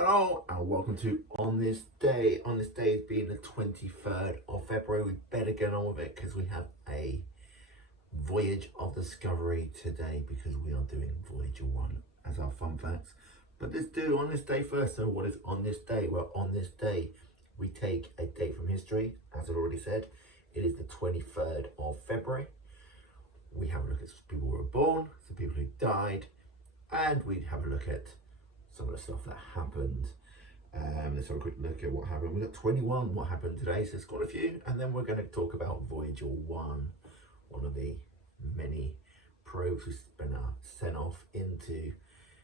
Hello and welcome to On This Day. On this day being the 23rd of February. We better get on with it because we have a voyage of discovery today because we are doing Voyager 1 as our fun facts. But let's do On This Day first. So what is On This Day? Well, on this day we take a date from history. As I already said, it is the 23rd of February. We have a look at people who were born, some people who died, and we have a look at some of the stuff that happened. Let's have a quick look at what happened. We got 21 what happened today, so it's quite a few, and then we're going to talk about Voyager 1, one of the many probes we sent off into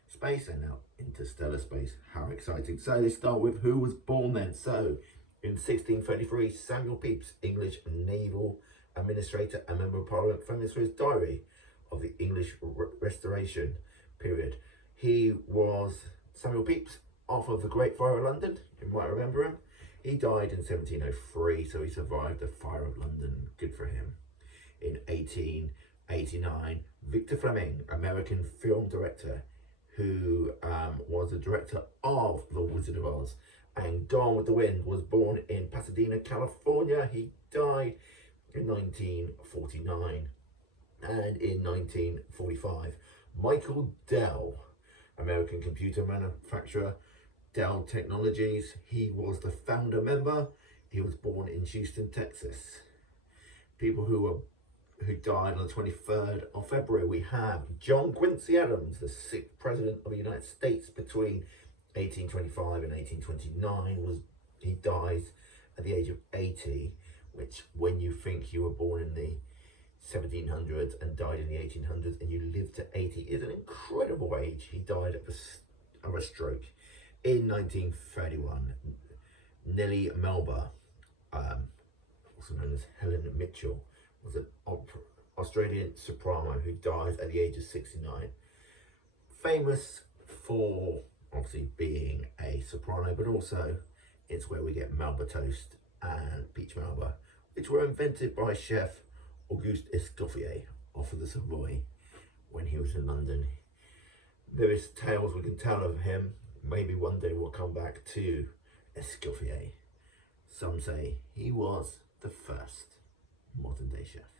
space and now interstellar space. How exciting. So let's start with who was born then. So in 1633, Samuel Pepys, English naval administrator and member of parliament, famous for his diary of the English Restoration period. He was Samuel Pepys, author of the Great Fire of London. You might remember him. He died in 1703, so he survived the Fire of London. Good for him. In 1889, Victor Fleming, American film director, who was the director of The Wizard of Oz and Gone with the Wind, was born in Pasadena, California. He died in 1949. And in 1945, Michael Dell, American computer manufacturer, Dell Technologies. He was the founder member. He was born in Houston, Texas. People who died on the 23rd of February. We have John Quincy Adams, the 6th president of the United States between 1825 and 1829. He dies at the age of 80, which when you think you were born in the 1700s and died in the 1800s and you lived to 80 is an incredible age. He died of a stroke. In 1931, Nellie Melba, also known as Helen Mitchell, was an Australian soprano who died at the age of 69. Famous for obviously being a soprano, but also it's where we get Melba toast and peach Melba, which were invented by chef Auguste Escoffier off of the Savoy when he was in London. There is tales we can tell of him. Maybe one day we'll come back to Escoffier. Some say he was the first modern day chef.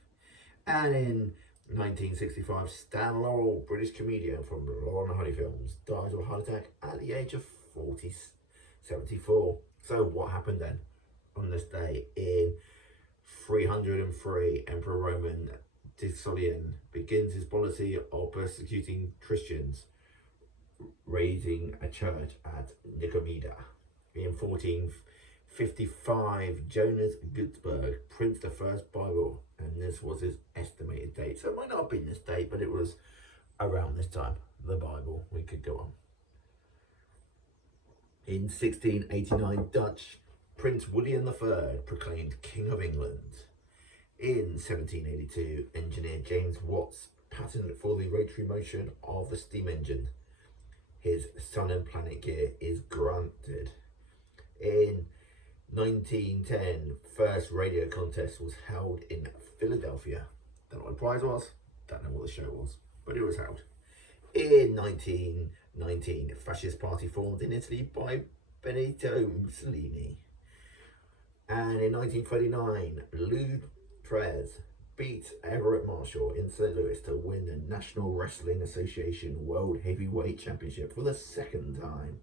And in 1965, Stan Laurel, British comedian from Laurel and Hardy films, died of a heart attack at the age of 74. So what happened then on this day? In 303, Emperor Roman Justinian begins his policy of persecuting Christians, raising a church at Nicomedia. In 1455, Jonas Gutenberg prints the first Bible, and this was his estimated date. So it might not have been this date, but it was around this time, the Bible. We could go on. In 1689, Dutch Prince William III proclaimed King of England. In 1782, engineer James Watt's patent for the rotary motion of the steam engine, his Sun and Planet gear, is granted. In 1910, first radio contest was held in Philadelphia. Don't know what the prize was, don't know what the show was, but it was held. In 1919, a fascist party formed in Italy by Benito Mussolini. And in 1939, Lou Thesz beat Everett Marshall in St. Louis to win the National Wrestling Association World Heavyweight Championship for the second time.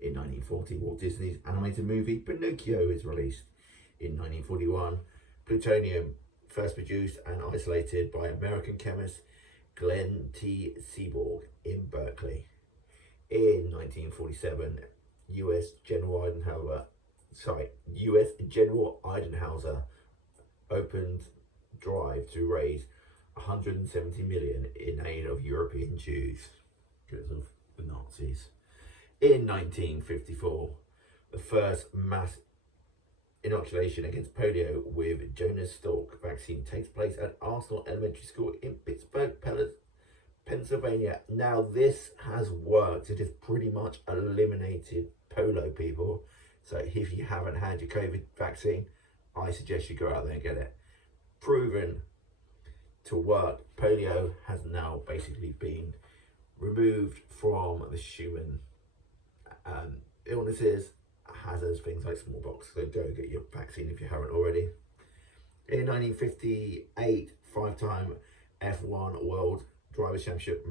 In 1940, Walt Disney's animated movie Pinocchio is released. In 1941, plutonium first produced and isolated by American chemist Glenn T. Seaborg in Berkeley. In 1947, US General Eisenhower opened drive to raise 170 million in aid of European Jews because of the Nazis. In 1954, the first mass inoculation against polio with Jonas Salk vaccine takes place at Arsenal Elementary School in Pittsburgh, Pennsylvania. Now this has worked. It has pretty much eliminated polio, people. So if you haven't had your COVID vaccine, I suggest you go out there and get it. Proven to work. Polio has now basically been removed from the human illnesses, hazards, things like smallpox. So go get your vaccine if you haven't already. In 1958, five-time F1 World Drivers' Championship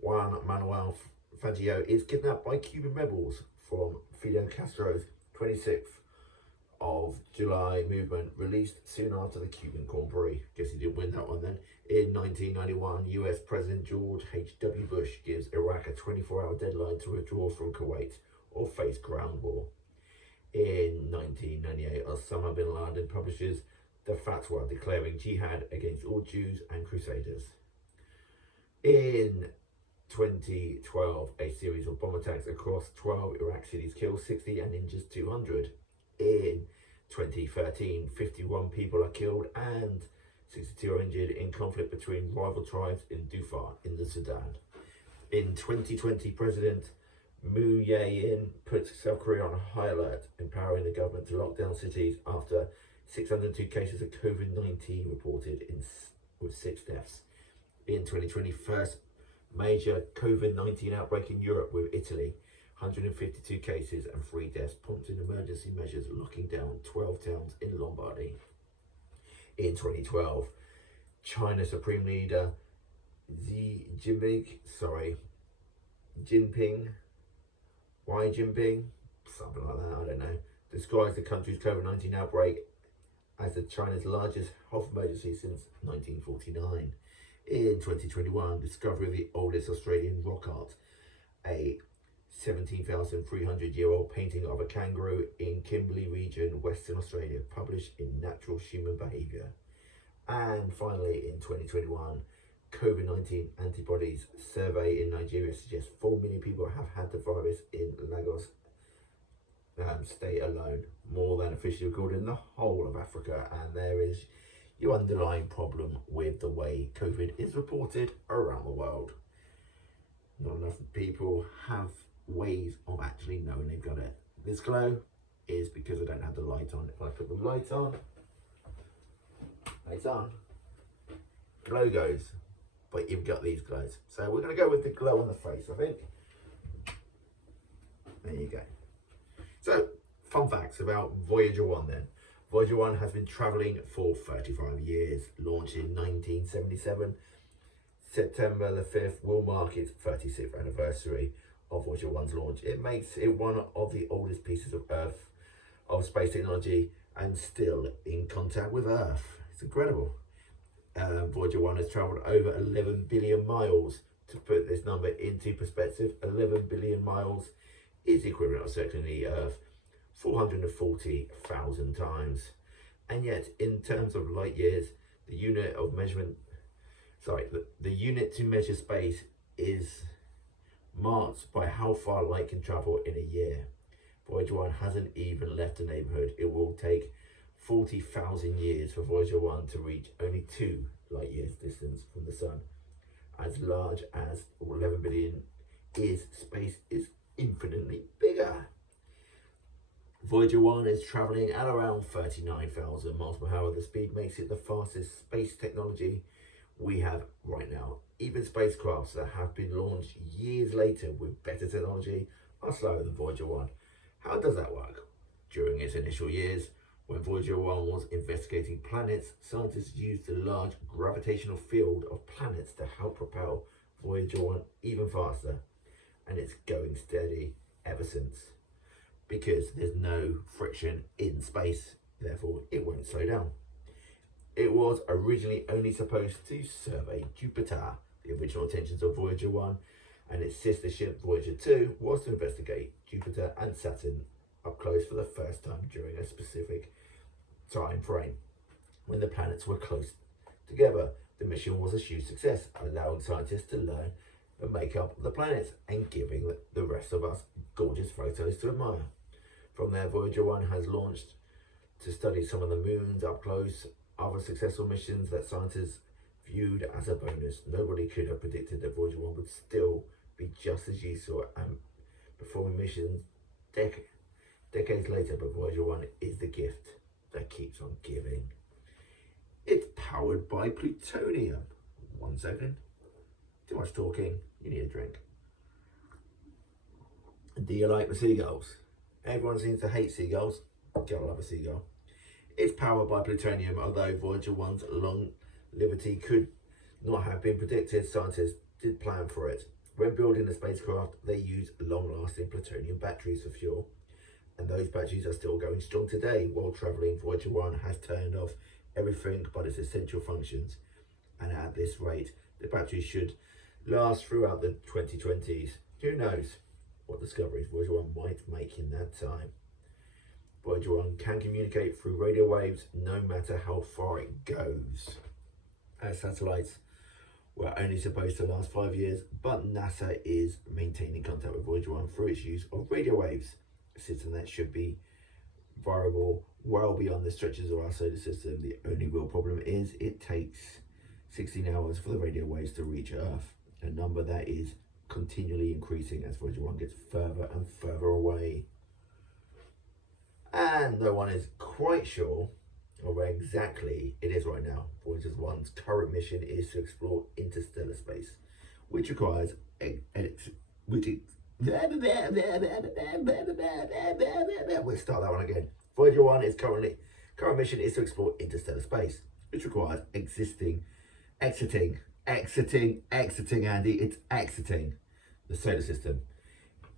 Juan Manuel Fangio is kidnapped by Cuban rebels from Fidel Castro's 26th of July movement, released soon after the Cuban Grand Prix. Guess he did win that one then. In 1991, US President George H.W. Bush gives Iraq a 24-hour deadline to withdraw from Kuwait or face ground war. In 1998, Osama bin Laden publishes the fatwa declaring jihad against all Jews and Crusaders. In 2012, a series of bomb attacks across 12 Iraq cities killed 60 and injures 200. In 2013, 51 people are killed and 62 are injured in conflict between rival tribes in Darfur in the Sudan. In 2020, President Moon Jae-in puts South Korea on high alert, empowering the government to lock down cities after 602 cases of COVID-19 reported with 6 deaths. In 2020, first major COVID-19 outbreak in Europe with Italy, 152 cases and 3 deaths, prompting emergency measures locking down 12 towns in Lombardy. In 2012, China Supreme Leader Xi Jinping, something like that, I don't know, describes the country's COVID-19 outbreak as China's largest health emergency since 1949. In 2021, discovery of the oldest Australian rock art, a 17,300-year-old painting of a kangaroo in Kimberley region, Western Australia, published in Natural Human Behaviour. And finally, in 2021, COVID-19 antibodies survey in Nigeria suggests 4 million people have had the virus in Lagos state alone, more than officially recorded in the whole of Africa. And there is your underlying problem with the way COVID is reported around the world. Not enough people have ways of actually knowing they've got it. This glow is because I don't have the light on. If I put the light on, glow goes, but you've got these glows. So we're going to go with the glow on the face, I think. There you go. So, fun facts about Voyager 1 then. Voyager 1 has been travelling for 35 years. Launched in 1977. September the 5th will mark its 36th anniversary of Voyager 1's launch. It makes it one of the oldest pieces of space technology and still in contact with Earth. It's incredible. Voyager 1 has travelled over 11 billion miles. To put this number into perspective, 11 billion miles is the equivalent of circling the Earth 440,000 times. And yet, in terms of light years, the unit of measurement, the unit to measure space is marked by how far light can travel in a year. Voyager 1 hasn't even left the neighbourhood. It will take 40,000 years for Voyager 1 to reach only 2 light years distance from the Sun. As large as 11 billion is, space is infinitely bigger. Voyager 1 is travelling at around 39,000 miles per hour. The speed makes it the fastest space technology we have right now. Even spacecrafts that have been launched years later with better technology are slower than Voyager 1. How does that work? During its initial years, when Voyager 1 was investigating planets, scientists used the large gravitational field of planets to help propel Voyager 1 even faster. And it's going steady ever since. Because there's no friction in space, therefore it won't slow down. It was originally only supposed to survey Jupiter. The original intentions of Voyager 1 and its sister ship Voyager 2 was to investigate Jupiter and Saturn up close for the first time during a specific time frame when the planets were close together. The mission was a huge success, allowing scientists to learn the makeup of the planets and giving the rest of us gorgeous photos to admire. From there, Voyager 1 has launched to study some of the moons up close, other successful missions that scientists viewed as a bonus. Nobody could have predicted that Voyager 1 would still be just as useful and performing missions decades later, but Voyager 1 is the gift that keeps on giving. It's powered by plutonium. 1 second. Too much talking, you need a drink. Do you like the seagulls? Everyone seems to hate seagulls. Gotta love a seagull. It's powered by plutonium, although Voyager 1's longevity could not have been predicted. Scientists did plan for it. When building the spacecraft, they used long-lasting plutonium batteries for fuel, and those batteries are still going strong today. While travelling, Voyager 1 has turned off everything but its essential functions, and at this rate, the batteries should last throughout the 2020s. Who knows what discoveries Voyager 1 might make in that time. Voyager 1 can communicate through radio waves no matter how far it goes. Our satellites were only supposed to last 5 years, but NASA is maintaining contact with Voyager 1 through its use of radio waves. A system that should be viable well beyond the stretches of our solar system. The only real problem is it takes 16 hours for the radio waves to reach Earth, a number that is continually increasing as Voyager 1 gets further and further away. And no one is quite sure of where exactly it is right now. Voyager 1's current mission is to explore interstellar space, which requires we'll start that one again. Voyager 1's current mission is to explore interstellar space, which requires exiting, Andy, it's exiting the solar system.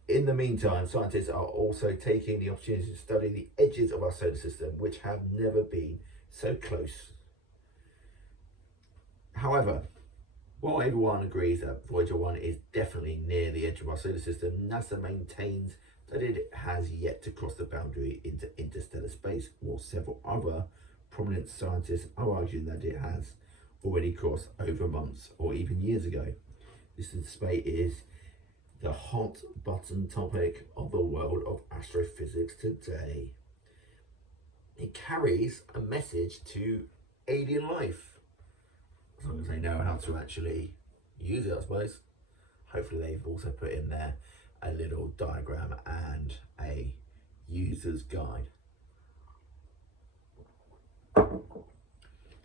In the meantime, scientists are also taking the opportunity to study the edges of our solar system, which have never been so close. However, while everyone agrees that Voyager 1 is definitely near the edge of our solar system, NASA maintains that it has yet to cross the boundary into interstellar space, while several other prominent scientists are arguing that it has already crossed over months or even years ago. This debate is the hot button topic of the world of astrophysics today. It carries a message to alien life, as long as they know how to actually use it, I suppose. Hopefully they've also put in there a little diagram and a user's guide.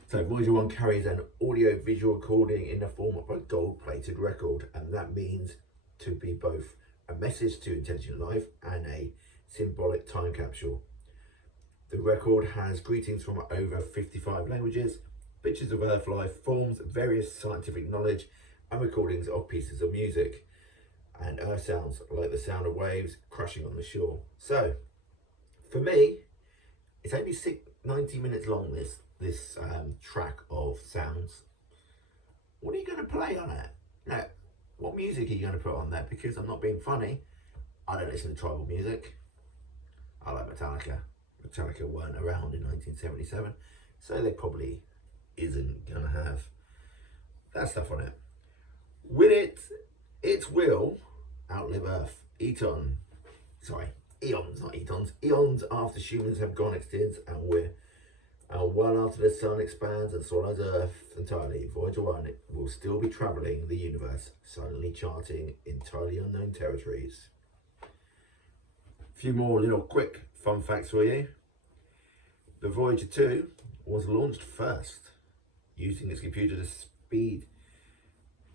So Voyager 1 carries an audio-visual recording in the form of a gold-plated record, and that means to be both a message to intelligent life and a symbolic time capsule. The record has greetings from over 55 languages, pictures of Earth life forms, various scientific knowledge, and recordings of pieces of music, and Earth sounds like the sound of waves crashing on the shore. So, for me, it's only 90 minutes long, this track of sounds. What are you going to play on it? No. What music are you going to put on there? Because I'm not being funny, I don't listen to tribal music. I like Metallica. Metallica weren't around in 1977, so they probably isn't going to have that stuff on it. It will outlive Earth. Eons, not Etons. Eons after humans have gone extinct, and well after the sun expands and swallows Earth entirely, Voyager 1 will still be travelling the universe, silently charting entirely unknown territories. A few more little quick fun facts for you. The Voyager 2 was launched first, using its computer speed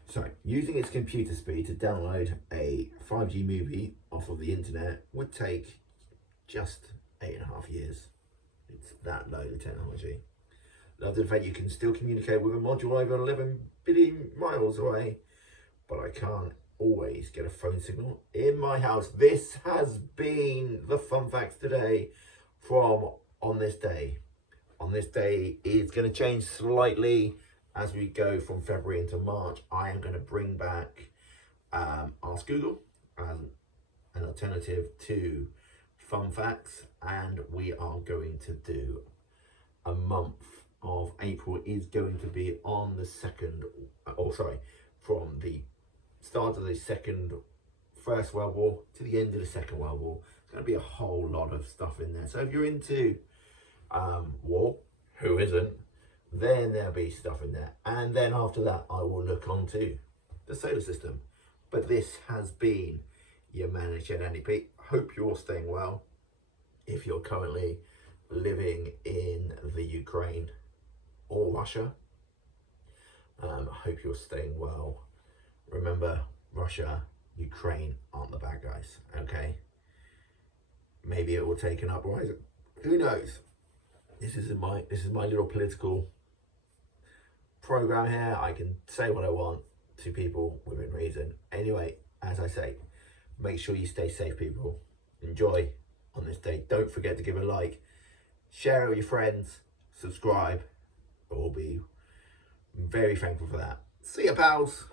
to download a 5G movie off of the internet would take just 8.5 years. It's that low, the technology. Love the fact you can still communicate with a module over 11 billion miles away, but I can't always get a phone signal in my house. This has been the fun facts today from On This Day. On This Day is going to change slightly as we go from February into March. I am going to bring back Ask Google as an alternative to fun facts, and we are going to do a month of April is going to be on the from the start of the First World War to the end of the Second World War. It's going to be a whole lot of stuff in there. So if you're into war, who isn't, then there'll be stuff in there. And then after that, I will look onto the solar system. But this has been your manager, Andy Pete. Hope you're staying well. If you're currently living in the Ukraine or Russia, I hope you're staying well. Remember, Russia, Ukraine aren't the bad guys, okay? Maybe maybe it will take an uprising. Who knows? This is my little political program here. I can say what I want to people within reason. Anyway, as I say, make sure you stay safe, people. Enjoy on this day. Don't forget to give a like, share it with your friends, subscribe. We'll be very thankful for that. See ya, pals.